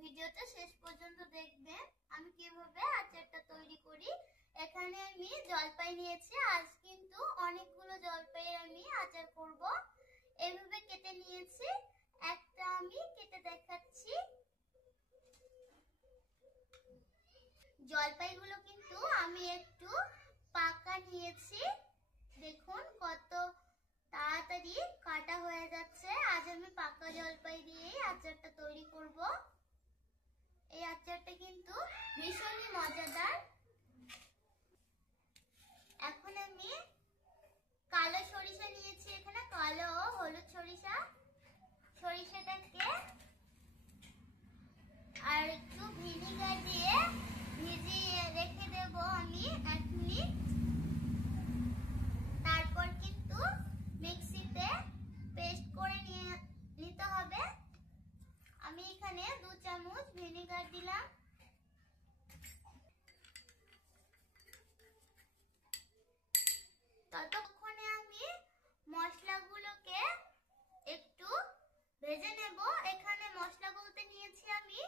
ভিডিওটা শেষ পর্যন্ত দেখবেন আমি কিভাবে আচারটা তৈরি করি। এখানে আমি জলপাই নিয়েছি, আজ কিন্তু অনেকগুলো জলপাইয়ের আমি আচার করব। এভাবে কেটে নিয়েছি, একটা আমি কেটে দেখাচ্ছি। জলপাইগুলো কিন্তু আমি একটু পাকা নিয়েছি, দেখুন কত তাড়াতাড়ি কাটা হয়ে যাচ্ছে। আজ আমি পাকা জলপাই দিয়েই আচারটা তৈরি করব। এই আচারটা কিন্তু ভীষণই মজাদার। এখন আমি কালো সরিষা নিয়েছি, এখানে কালো হলুদ সরিষা। সরিষাটাকে আর একটু ভিনিগার দিয়ে ভিজিয়ে রেখে দেব আমি 1 মিনিট। তারপর কিন্তু মিক্সিতে পেস্ট করে নিতে হবে। আমি এখানে 2 চামচ ভিনিগার দিলাম। ততক্ষণে আমি মশলাগুলোকে একটু ভেজে নেব। এখানে মশলা বলতে নিয়েছি আমি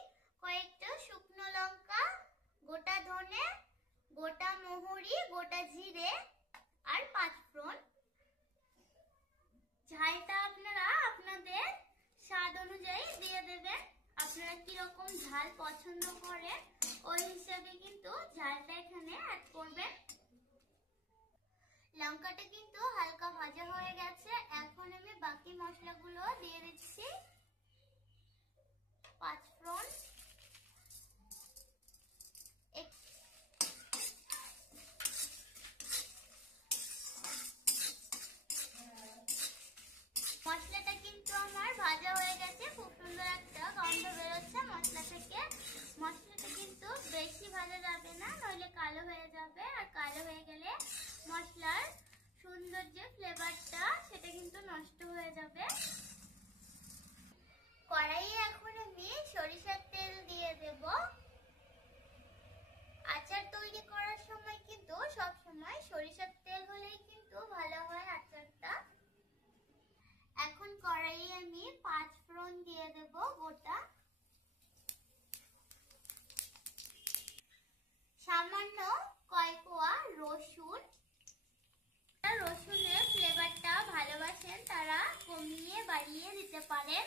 কয়েকটা শুকনো লঙ্কা, গোটা ধনে, গোটা মহরি, গোটা জিরে আর 5 ফোড়ন। ঝালটা আপনারা আপনাদের স্বাদ অনুযায়ী দিয়ে দেবেন। আপনারা কি রকম ঝাল পছন্দ করেন ওই হিসাবে কিন্তু ঝালটা এখানে অ্যাড করবেন। লঙ্কাটা কিন্তু হালকা ভাজা হয়ে গেছে, এখন আমি বাকি মশলাগুলো দিয়ে দিচ্ছি। 5 ফোড়ন, মশলাটা কিন্তু আমার ভাজা হয়ে গেছে, খুব সুন্দর একটা গন্ধ বেরোচ্ছে মশলা থেকে। মশলাটা কিন্তু বেশি ভাজা যাবে না, নইলে কালো হয়ে যাবে, আর কালো হয়ে গেলে মশলার সুন্দর যে ফ্লেভারটা সেটা কিন্তু নষ্ট হয়ে যাবে। কড়াইয়ে এখন আমি সরিষার তেল দিয়ে দেব। আচার তৈরি করার সময় কিন্তু সব সময় সরিষার তেল হলেই কিন্তু ভালো হয় আচারটা। এখন কড়াইয়ে আমি 5 ফোড়ন দিয়ে দেব গোটা। সামান্য কয়েক কোয়া রসুন। রসুনের ফ্লেভারটা ভালোবাসেন তারা কমিয়ে বাড়িয়ে দিতে পারেন।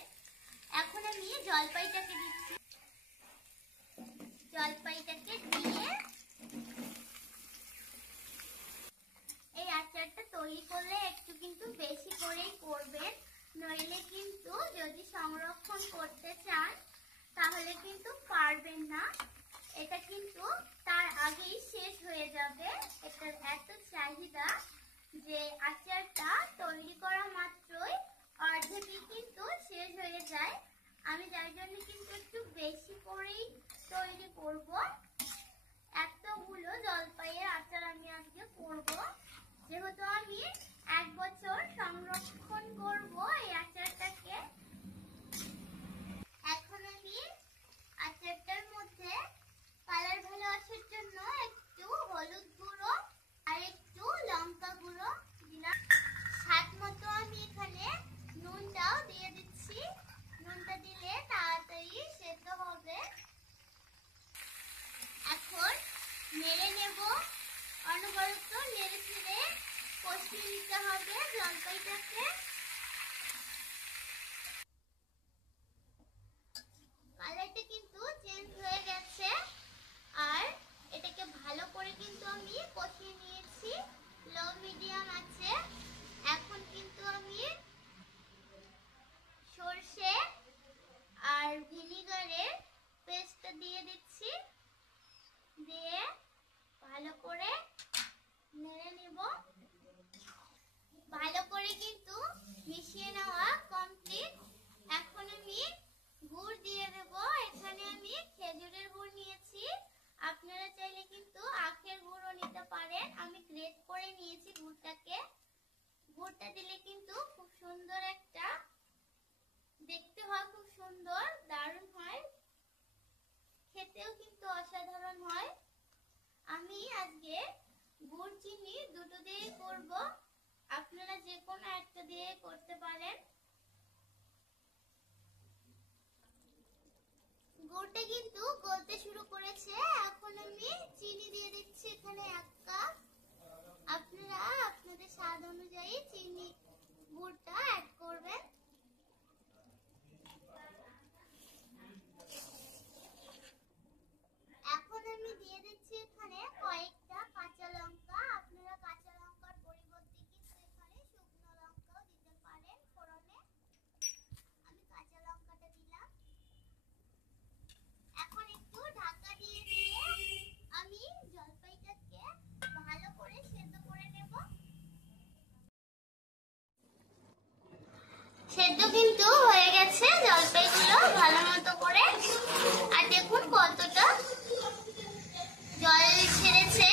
এখন আমি জলপাইটাকে দিচ্ছি। জলপাইটাকে দিয়ে এই আচারটা তৈরি করলে একটু কিন্তু বেশি করেই করবেন, নইলে কিন্তু যদি সংরক্ষণ করতে চান তাহলে কিন্তু পারবেন না। এটা কিন্তু তার আগেই শেষ হয়ে যাবে। এটার এত চাহিদা যে আচারটা তৈরি করা মাত্রই অর্ধেকই কিন্তু শেষ হয়ে যায়। আমি যার জন্য কিন্তু একটু বেশি করেই তৈরি করব। এতগুলো জলপাইয়ের আচার আমি আজকে করব, যেহেতু আমি 1 বছর সংরক্ষণ করব এই আচারটাকে। এখন আমি আচারটার মধ্যে কালার ভালো আসার জন্য একটু হলুদ গুঁড়ো আর একটু লঙ্কা গুঁড়ো দিলাম। স্বাদ মতো আমি এখানে নুনটাও দিয়ে দিচ্ছি। নুনটা দিলে তাড়াতাড়ি সেদ্ধ হবে। এখন নেড়ে নেব, অনবরত নেড়ে ছেড়ে কষিয়ে নিতে হবে জলপাইটাকে। কালারটা কিন্তু চেঞ্জ হয়ে গেছে, আর এটাকে ভালো করে কিন্তু আমি কষিয়ে নিয়েছি লো মিডিয়াম আছে। এখন কিন্তু আমি সরষে আর ভিনিগারের পেস্টটা দিয়ে দিচ্ছি, দিয়ে ভালো করে নেড়ে নেব। ভালো করে কিন্তু মিশিয়ে নেওয়া কমপ্লিট। এখন আমি গুড় দিয়ে দেব। এখানে আমি খেজুরের গুড় নিয়েছি, আপনারা চাইলে কিন্তু আখের গুড়ও নিতে পারেন। আমি গ্রেট করে নিয়েছি গুড়টাকে। গুড়টা দিলে কিন্তু খুব সুন্দর একটা দেখতে হয়, খুব সুন্দর দারুণ হয়, খেতেও কিন্তু অসাধারণ হয়। আমি আজকে গুড় চিনি দুটো দিয়ে করব, আপনারা যে কোনো একটা দিয়ে করতে পারেন। গুড়টা ফুটতে শুরু করেছে। এখন আমি চিনি দিয়ে দিচ্ছি এখানে 1 কাপ। আপনারা আপনাদের স্বাদ অনুযায়ী চিনি গুড়টা অ্যাড করবেন। এখন আমি দিয়ে দিচ্ছি এখানে কয়েকটা কাঁচা লঙ্কা। আপনারা কাঁচা লঙ্কার পরিবর্তে কিন্তু এখানে শুকনো লঙ্কাও দিতে পারেন ফোড়নে। আমি কাঁচা লঙ্কাটা দিলাম। এখন একটু ঢাকা দিয়ে দিয়ে আমি জলপাইটাকে ভালো করে সেদ্ধ করে নেব। সেদ্ধ কিন্তু হয়ে গেছে জলপাইগুলো ভালো মতো করে। আর দেখুন কতটা জল ছেড়েছে,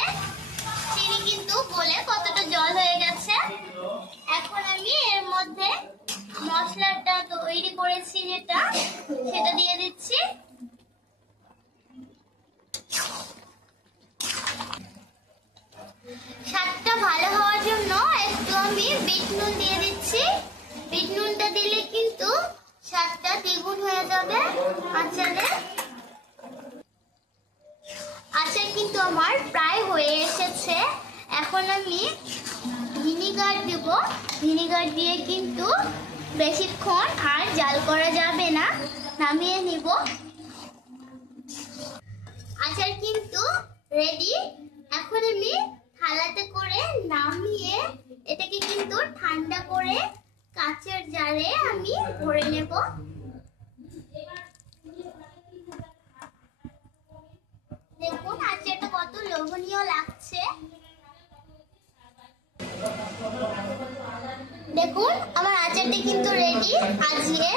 চিনি কিন্তু গলে কতটা জল হয়ে গেছে। এখন আমি এর মধ্যে মশলাটা তৈরি করেছি যেটা, সেটা দিয়ে দিচ্ছি। স্বাদটা ভালো হওয়ার জন্য একটু আমি বিট নুন দিয়ে দিচ্ছি। বিট নুনটা দিলে কিন্তু স্বাদটা দ্বিগুণ হয়ে যাবে আচারে। আচার কিন্তু আমার প্রায় হয়ে এসেছে। এখন আমি ভিনিগার দেব। ভিনিগার দিয়ে কিন্তু বেশিক্ষণ আর জাল করা যাবে না, নামিয়ে নিব। আচার কিন্তু রেডি। এখন আমি থালাতে করে নামিয়ে এটাকে কিন্তু ঠান্ডা করে কাচের জারে আমি ভরে নেব। দেখুন আচারটা কত লোভনীয় লাগছে। দেখুন আমার আচারটি কিন্তু রেডি। আজকে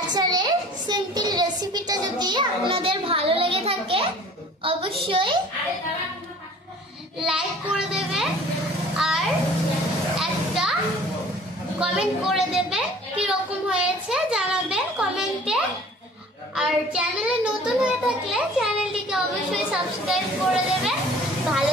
আচারের সিম্পল রেসিপিটা যদি আপনাদের ভালো লেগে থাকে অবশ্যই লাইক করে দেবেন আর একটা কমেন্ট করে দেবেন কিরকম হয়েছে জানাবেন কমেন্টে। আর চ্যানেলে নতুন হয়ে থাকলে চ্যানেলটিকে অবশ্যই সাবস্ক্রাইব করে দেবেন। ভালো